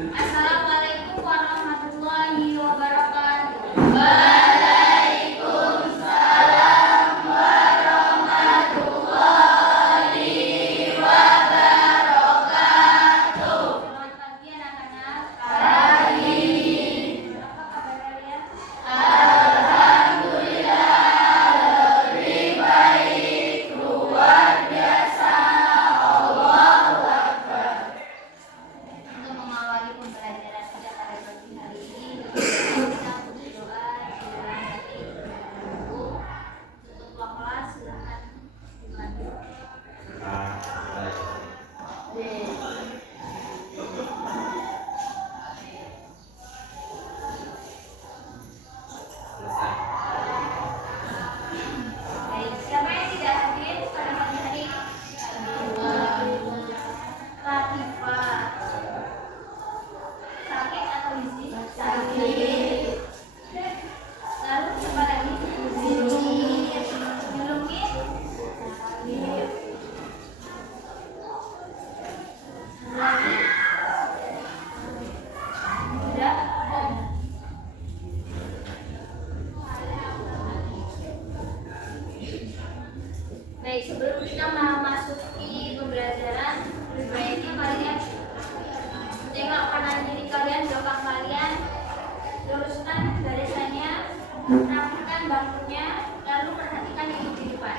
Assalamualaikum warahmatullahi wabarakatuh. Waalaikumsalam warahmatullahi wabarakatuh. Selamat pagi anak-anak. Pagi. Apa kabar kalian? Alhamdulillah lebih baik, luar biasa. Allahu Akbar. Untuk mengawali pembelajaran kita pada pagi hari ini, kita berdoa dimulai ibu tutup kelas silakan dibantu. Baik, siapa yang tidak hadir pada pagi hari? Latifah. Sakit atau isi? Sakit. Lalu siapa lagi? Julungin. Lagi? Tidak. Baik, sebelum kita memasuki pembelajaran, lebih baiknya kalian tengok kanan kiri kalian, belakang kalian, luruskan barisannya, rapikan bangkunya, lalu perhatikan ibu di depan.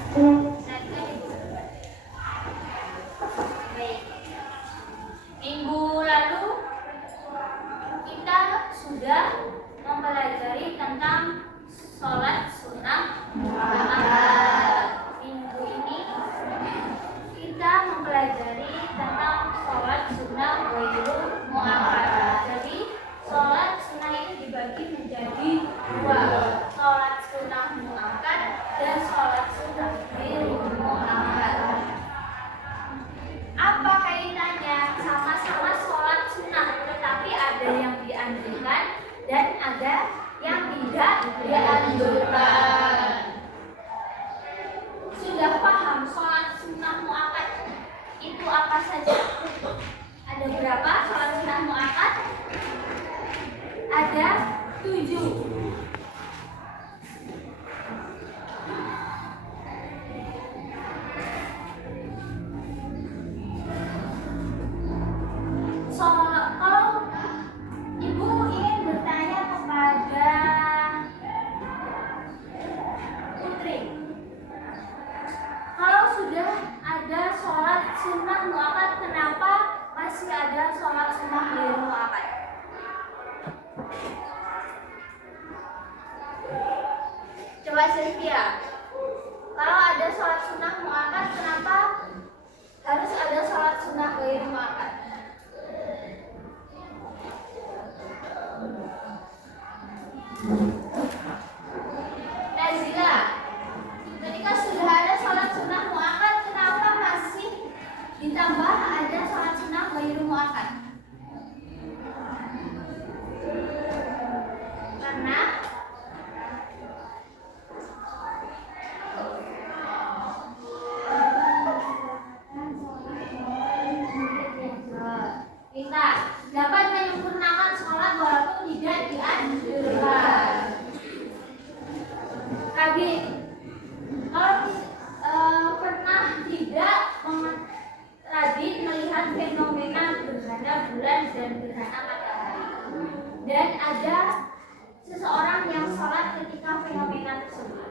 Perhatikan ibu. Baik. Minggu lalu kita sudah mempelajari tentang sholat sunnah mu'akkad. Minggu ini kita mempelajari tentang sholat sunnah ghairul mu'akkad. Jadi sholat sunnah ini dibagi menjadi dua, sholat sunnah mu'akkad dan sholat sunnah ghairul mu'akkad. Apa kaitannya? Sama-sama sholat sunnah, tetapi ada yang dianjurkan dan ada yang tidak dianjurkan. Sudah paham sholat sunnah mu'akkad itu apa saja? Ada berapa sholat sunnah mu'akkad? Ada 7. Kalau ibu ingin bertanya kepada Putri, kalau sudah ada sholat sunnah mu'akkad, kenapa masih ada sholat sunnah ghairul mu'akkad? Coba Sylvia, kalau ada sholat sunnah mu'akkad, kenapa harus ada sholat sunnah ghairul mu'akkad? Nazila, ketika sudah ada sholat sunnah mu'akkad, kenapa masih ditambah ada sholat sunnah ghairul mu'akkad? Karena kita dapat menyempurnakan sholat walaupun tidak dianjurkan. Kaki, kalau pernah tidak rajin melihat fenomena gerhana bulan dan gerhana matahari, dan ada seseorang yang sholat ketika fenomena tersebut?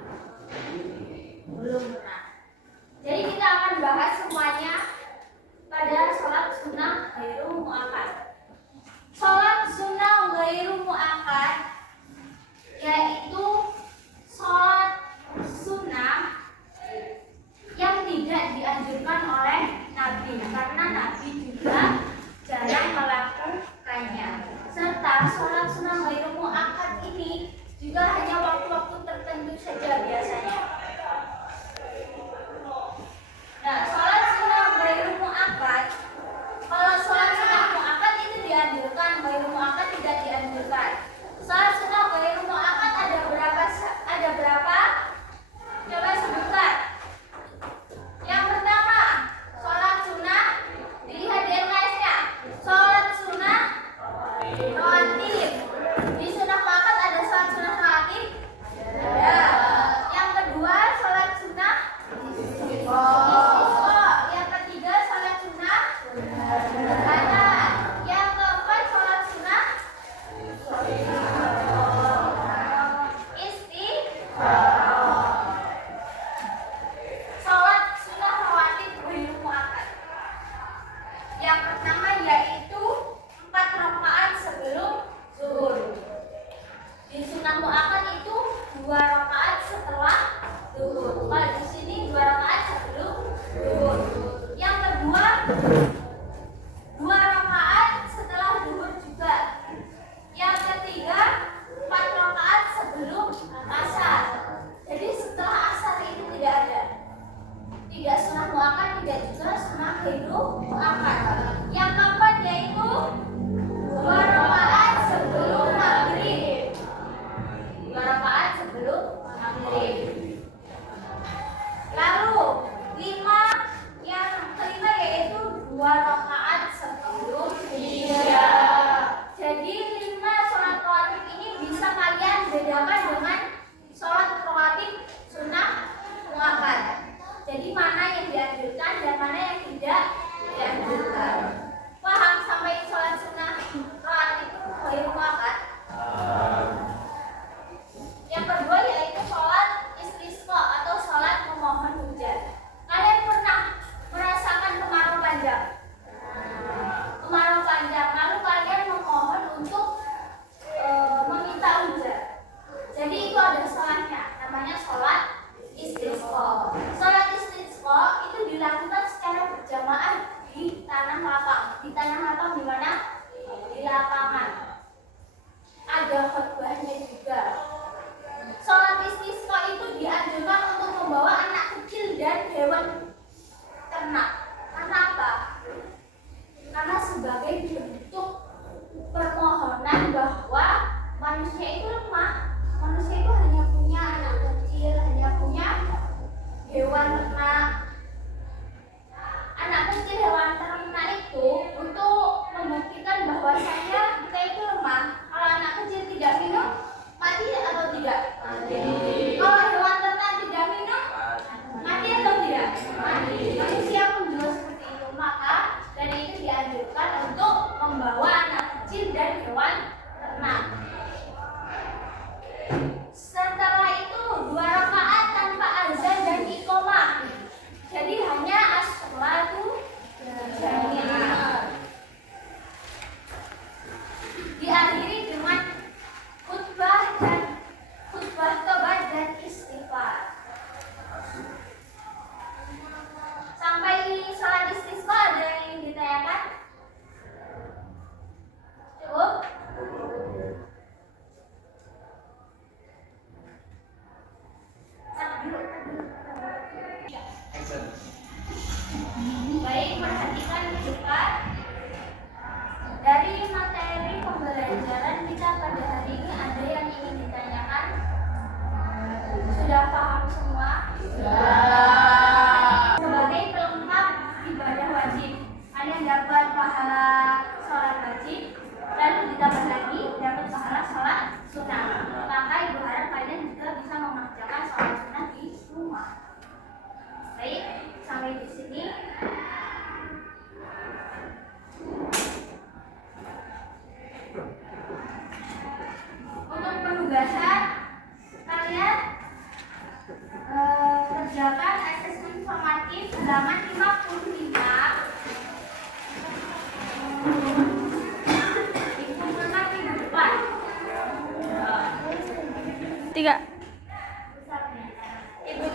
Belum pernah. Jadi kita akan bahas semuanya pada sholat sunnah ghairul mu'akkad. Sholat sunnah ghairul mu'akkad yaitu sholat sunnah yang tidak dianjurkan oleh Nabi, karena Nabi juga jarang melakukannya. Serta sholat sunnah ghairul Sholat sunnah rawatib ghairu muakkad. Yang pertama yaitu 4 rakaat sebelum zuhur. Di sunnah muakkad itu 2 rakaat setelah zuhur. Kalau di sini 2 rakaat sebelum zuhur. Yang kedua 2 rakaat setelah zuhur juga. Yang ketiga 4 rakaat sebelum asar. Jadi setelah asar itu tidak ada. Tidak sunnah muakkad, tidak juga sunnah ghairu muakkad. Yang keempat yaitu 2 rakaat sebelum maghrib. 2 rakaat sebelum maghrib. Lalu yang kelima yaitu 2 rakaat sebelum isya. Jadi 5 sholat rawatib ini bisa kalian bedakan dengan sholat rawatib sunnah muakkad. Jadi mana yang dianjurkan dan mana yang tidak dianjurkan. Paham sampai sholat sunnah rawatib ghairu muakkad? Yang kedua yaitu sholat istisqa atau sholat memohon hujan. Kalian pernah merasakan kemarau panjang? Kemarau panjang, lalu kalian memohon untuk meminta hujan. Jadi itu ada sholatnya, namanya sholat istisqa. Sholat istisqa itu dilakukan secara berjamaah di tanah lapang. Di tanah lapang di mana? Di lapangan. Ada khutbahnya juga. Sholat istisqa itu dianjurkan untuk membawa anak kecil dan hewan ternak. Karena apa? Karena sebagai bentuk permohonan bahwa manusia itu lemah. Manusia itu hanya punya anak kecil, hanya punya hewan ternak. Anak kecil, hewan ternak itu untuk membuktikan bahwasanya kita itu lemah. Kalau anak kecil tidak minum, mati atau tidak? Mati. Kalau hewan ternak tidak minum, mati atau tidak? Mati. Manusia pun juga seperti itu. Maka dari itu dianjurkan untuk membawa anak kecil dan hewan ternak. Setelah itu 2 rakaat tanpa azan dan iqamah. Jadi hanya as-sholatu jami'ah. Diakhiri dengan khutbah tobat dan istighfar. Sampai salat istisqa ada yang ditanyakan? Cukup? Baik, perhatikan dekat. Dari materi pembelajaran kita pada hari ini ada yang ingin ditanyakan? Sudah paham semua? Sebagai pelengkap ibadah wajib, kalian dapat pahala sholat wajib, lalu ditambah lagi dapat pahala sholat sunnah. Maka ibu harap kalian juga bisa mengerjakan sholat sunnah di rumah. Baik, sampai di sini. Untuk penugasan kalian kerjakan asesmen formatif halaman 55. Dikumpulkan minggu depan. 3. Ibu